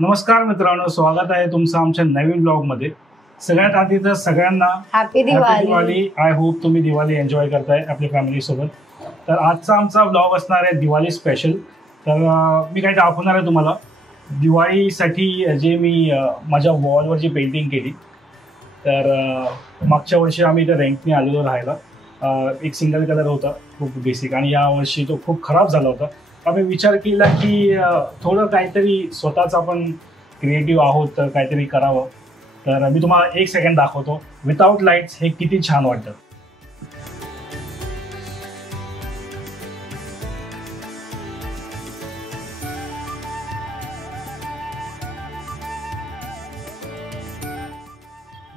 नमस्कार मित्रांनो, स्वागत आहे तुमचं आमच्या नवीन ब्लॉगमध्ये. सगळ्यात आधी तर सगळ्यांना हॅपी दिवाळी. आय होप तुम्ही दिवाळी एन्जॉय करताय आपल्या फॅमिलीसोबत. तर आजचा आमचा ब्लॉग असणार आहे दिवाळी स्पेशल. तर मी काही दाखवणार आहे तुम्हाला दिवाळीसाठी जे मी माझ्या वॉलवर जी पेंटिंग केली. तर मागच्या वर्षी आम्ही इथे रेंटने आलेलो राहायला. एक सिंगल कलर होता खूप बेसिक, आणि यावर्षी तो खूप खराब झाला होता. आम्ही विचार केला की थोडं काहीतरी स्वतःच आपण क्रिएटिव्ह आहोत तर काहीतरी करावं. तर मी तुम्हाला एक सेकंड दाखवतो. विदाउट लाईट्स हे किती छान वाटतं.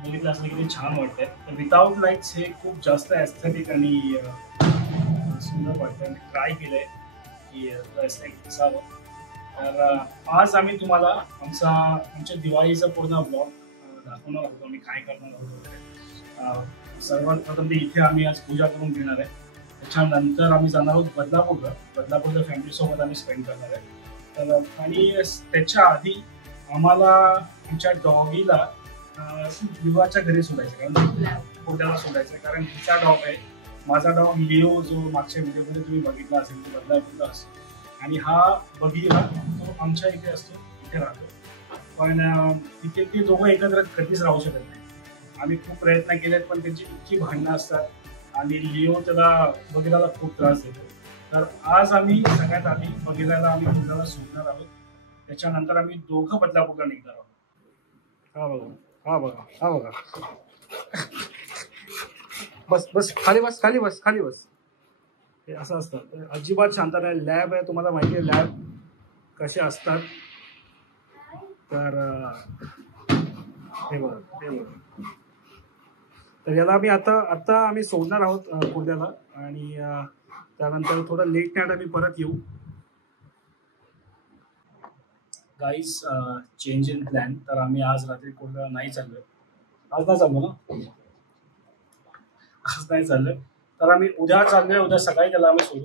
बघितलं असलं किती छान वाटतंय. तर विदाउट लाईट्स हे खूप जास्त ॲस्थेटिक आणि सुंदर वाटतं. मी ट्राय केलंय की ॲस्थेटिक दिसावं. तर आज आम्ही तुम्हाला आमच्या दिवाळीचा पूर्ण ब्लॉग दाखवणार आहोत. आम्ही काय करणार आहोत वगैरे. सर्वात प्रथम इथे आम्ही आज पूजा करून घेणार आहे. त्याच्यानंतर आम्ही जाणार आहोत बदलापूरच्या फॅमिलीसोबत आम्ही स्पेंड करणार आहे. तर आणि त्याच्या आधी आम्हाला आमच्या डॉगीला युवाच्या घरी सोडायचं, कारण पुण्याला सोडायचं, कारण तिचा डॉग आहे. माझा डॉग लिओ जो मागच्या व्हिडिओमध्ये तुम्ही बघितला असेल तो बदलापूरला असतो, आणि हा बघीरा तो आमच्या इथे असतो, इथे राहतो. पण इथे ते दोघं एकत्र कधीच राहू शकत नाही. आम्ही खूप प्रयत्न केलेत पण त्यांची इतकी भांडणं असतात, आणि लिओ त्याला बघीराला खूप त्रास देतो. तर आज आम्ही सगळ्यात आधी बघीराला आम्ही पुण्याला सोडणार आहोत. त्याच्यानंतर आम्ही दोघं बदलापूरला निघणार आहोत. हा बघा, हा बघा, हा बघा. बस बस खाली बस, खाली बस, खाली बस. हे असं असतं, अजिबात शांत नाही. लॅब आहे, तुम्हाला माहिती आहे लॅब कसे असतात. तर हे बघा, हे बघा. तर याला आम्ही आता आम्ही सोडणार आहोत कुर्द्याला, आणि त्यानंतर थोडं लेट नाईट आम्ही परत येऊ. Guys, change in plan. तर आम्ही आज रात्री कुर्द्याला नाही चाललोय. आज नाही चाललो ना, आज नाही चाललोय. तर आम्ही उद्या चाललोय. उद्या सकाळी त्याला आम्ही सोडू.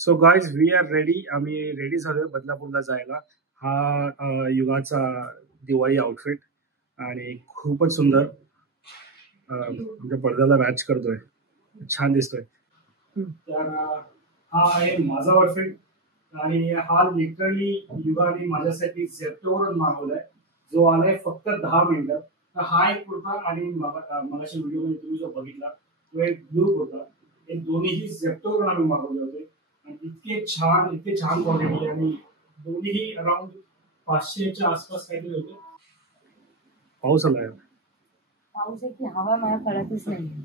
So guys, we are ready. आम्ही रेडी झालोय बदलापूरला जायला. हा युगाचा दिवाळी आउटफिट, आणि खूपच सुंदर म्हणजे पडद्याला मॅच करतोय, छान दिसतोय. तर हा आहे माझा आउटफिट, आणि हा लिटरली युगाने माझ्यासाठी झेप्टोवरून मागवलाय, जो आलाय फक्त 10 मिनिटं. तर हा एक कुर्ता, आणि मगाशी व्हिडिओमध्ये तुम्ही जो बघितला तो एक ब्लू कुर्ता. हे दोन्हीही झेप्टोवरून आम्ही मागवले होते, आणि इतके छान क्वालिटी, आणि दोन्हीही अराउंड 500च्या आसपास काहीतरी होते. पाऊस आलाय. पाऊस आहे की हवा मला कळतच नाही.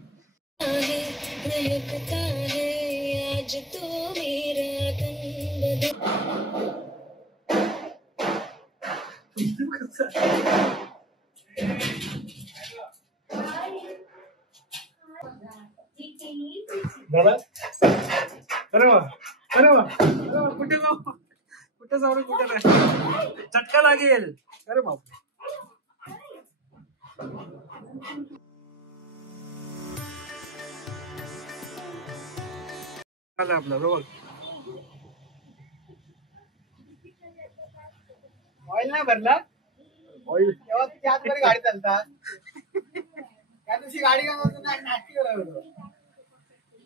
झालं? अरे वा, अरे वा, अरे वा. कुठे जाऊ, कुठे जाऊ रे, कुठे नाही, चटका लागेल. अरे बाप, आपला बरोबर. ऑइल नाही भरला, ऑइल तेव्हा तुझी आतमध्ये गाडी चालतात. त्या दिवशी गाडी घेऊन होतो ना, नाटकी करत होतो.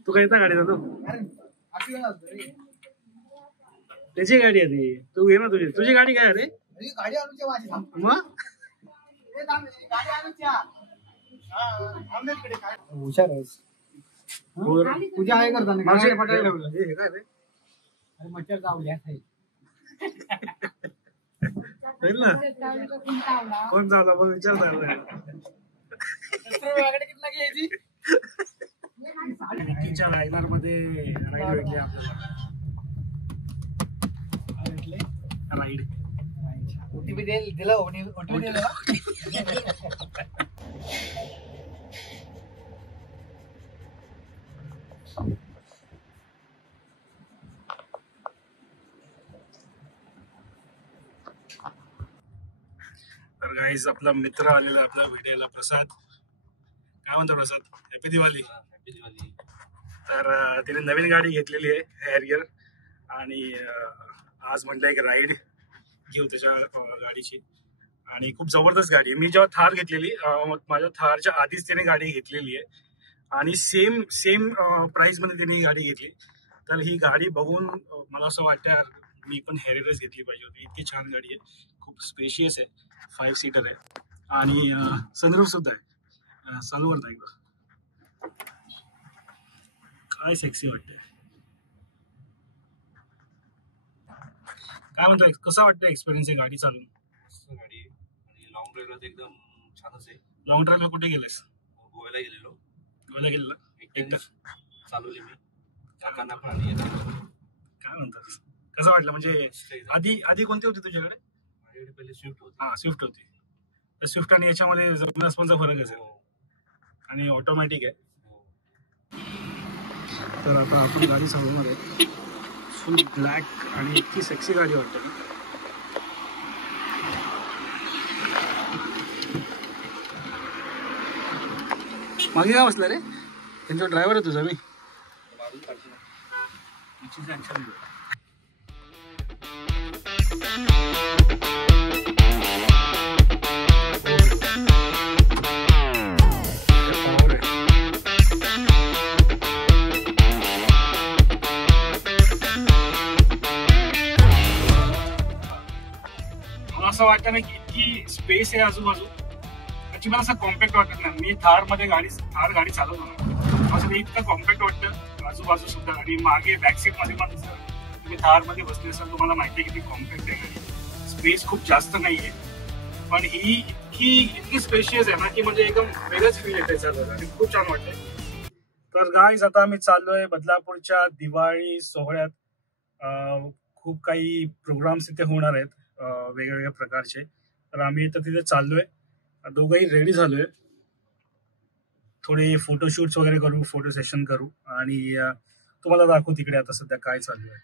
तू काय येता गाडी जातो, अरे अशी घेऊन असतो रे. त्याची गाडी आहे ती, तू घे ना. तुझी गाडी काय रे? म्हणजे गाडी आणूच्या माझी थांब. मग हे थांब, गाडी आणूच्या. आमच्या इकडे काय हुशार आहेस. पूजा आहे करताना काय रे? अरे मच्छर चावले आहे. कोण चावला मग विचार झाला. कितना घ्यायची तिच्या रायडर मध्ये राईड भेटली आपल्याला. राईड ओटीपी दिलं, ओटीपी दिलं. तर गाईज आपला मित्र आलेला आपल्या व्हिडिओला, प्रसाद. काय म्हणतो प्रसाद? हॅपी दिवाळी. तर तिने नवीन गाडी घेतलेली आहे हॅरियर, आणि आज म्हटलं एक राईड घेऊ त्याच्या गाडीची. आणि खूप जबरदस्त गाडी आहे. मी जेव्हा थार घेतलेली, माझ्या थारच्या आधीच त्याने गाडी घेतलेली आहे आणि सेम प्राइसमध्ये त्याने ही गाडी घेतली. तर ही गाडी बघून मला असं वाटतं मी पण हॅरियरच घेतली पाहिजे होती. इतकी छान गाडी आहे, खूप स्पेशियस आहे, 5 सीटर आहे आणि सनरूफ सुद्धा आहे. चालू करता एकदा, काय सेक्सी वाटतंय. काय म्हणताय, कसा वाटतं एक्सपिरियन्स आहे गाडी चालून? गाडी आहे आणि लॉंग ड्राईव्हला तर एकदम छानच आहे. लॉंग ड्राईव्हला कुठे गेलेस? गोव्याला गेलेलो. गोव्याला गेलेला एकदा चालवली मी काकांना पण. आणि काय म्हणतात, कसं वाटलं? म्हणजे आधी कोणती होती तुझ्याकडे? माझ्याकडे पहिले स्विफ्ट होती. हां, स्विफ्ट होती. तर स्विफ्ट आणि याच्यामध्ये जमीन आसमानचा फरक असेल. आणि ऑटोमॅटिक आहे. तर आता आपण गाडी चालवणार आहे, फुल ब्लॅक आणि इतकी सेक्सी गाडी वाटते. मागे काय बसला रे? त्यांचा ड्रायव्हर आहे तुझा मी. मला असं वाटतं ना की इतकी स्पेस आहे आजूबाजू, अजिबात असं कॉम्पॅक्ट वाटत नाही. मी थार गाडी चालवतो ना, असं इतकं कॉम्पॅक्ट वाटतं आजूबाजू सुद्धा. आणि मागे बॅक सीट मध्ये पण तुम्ही थार मध्ये बसले असाल, तुम्हाला माहिती आहे किती कॉम्पॅक्ट आहे गाडी. स्पेस खूप जास्त नाहीये, पण ही इतकी स्पेशियस आहे ना की म्हणजे एकदम वेगळंच फील येते चालवायला आणि खूप छान वाटतंय. तर गाईज आता आम्ही चाललोय बदलापूरच्या दिवाळी सोहळ्यात. खूप काही प्रोग्राम्स इथे होणार आहेत वेगवेगळ्या प्रकारचे. तर आम्ही इथं तिथे चाललोय, दोघंही रेडी झालोय. थोडे फोटोशूट्स वगैरे करू, फोटो सेशन करू आणि तुम्हाला दाखवू तिकडे आता सध्या काय चालू आहे.